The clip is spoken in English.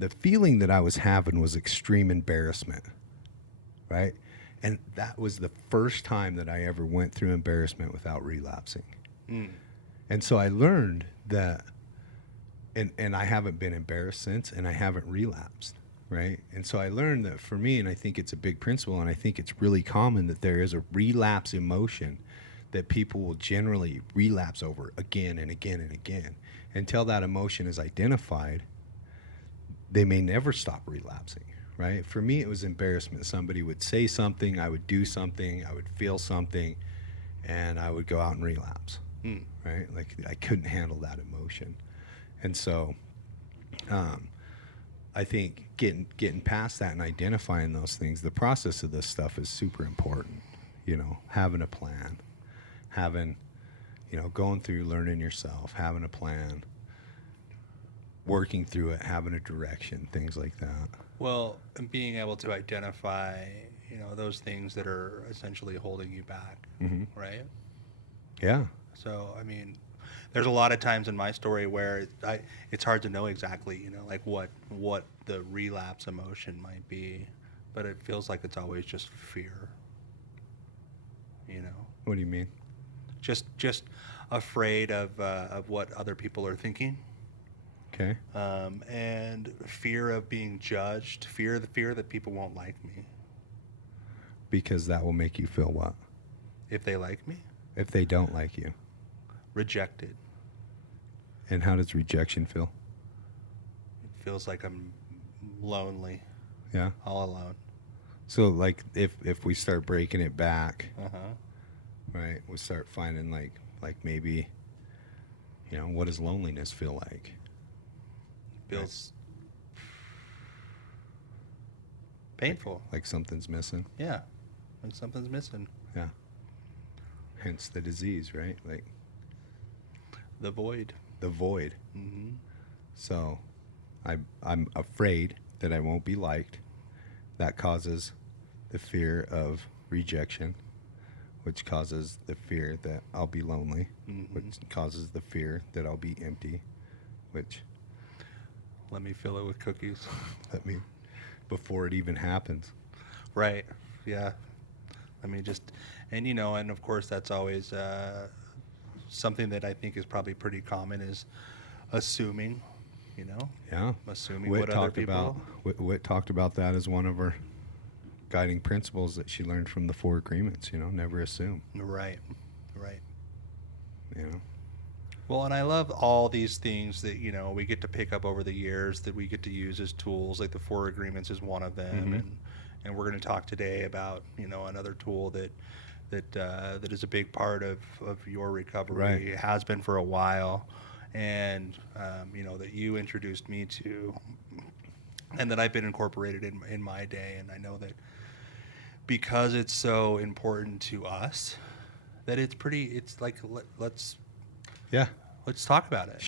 the feeling that I was having was extreme embarrassment, right? And that was the first time that I ever went through embarrassment without relapsing. And so I learned that, and I haven't been embarrassed since, and I haven't relapsed, right? And so I learned that for me, and I think it's a big principle, and I think it's really common that there is a relapse emotion that people will generally relapse over again and again and again. Until that emotion is identified, they may never stop relapsing, right? For me, it was embarrassment. Somebody would say something, I would do something, I would feel something, and I would go out and relapse, right? Like I couldn't handle that emotion. And so I think getting past that and identifying those things, the process of this stuff is super important. You know, having a plan, going through learning yourself, having a plan, working through it, having a direction, things like that. Well, and being able to identify, those things that are essentially holding you back, right? Yeah. So, I mean, there's a lot of times in my story where it's hard to know exactly, like what the relapse emotion might be, but it feels like it's always just fear. What do you mean? Just afraid of what other people are thinking. Okay. And fear of being judged, fear that people won't like me. Because that will make you feel what? If they like me? If they don't like you. Rejected. And how does rejection feel? It feels like I'm lonely. Yeah. All alone. So like if we start breaking it back, Uh-huh. right, we start finding like maybe, what does loneliness feel like? Feels painful. Like something's missing. Yeah. Like something's missing. Yeah. Hence the disease, right? Like The void. the void. Mm-hmm. So I'm afraid that I won't be liked. That causes the fear of rejection, which causes the fear that I'll be lonely, which causes the fear that I'll be empty, which Let me fill it with cookies. before it even happens. Right. Yeah. I mean, and of course that's always something that I think is probably pretty common is assuming, Yeah. assuming what other people. Whit talked about that as one of her guiding principles that she learned from the 4 agreements, never assume. Right. Well, and I love all these things that, we get to pick up over the years that we get to use as tools, like the 4 agreements is one of them. And we're going to talk today about, another tool that is a big part of your recovery. Right. It has been for a while. And, that you introduced me to and that I've been incorporated in my day. And I know that because it's so important to us, that it's like, let's talk about it.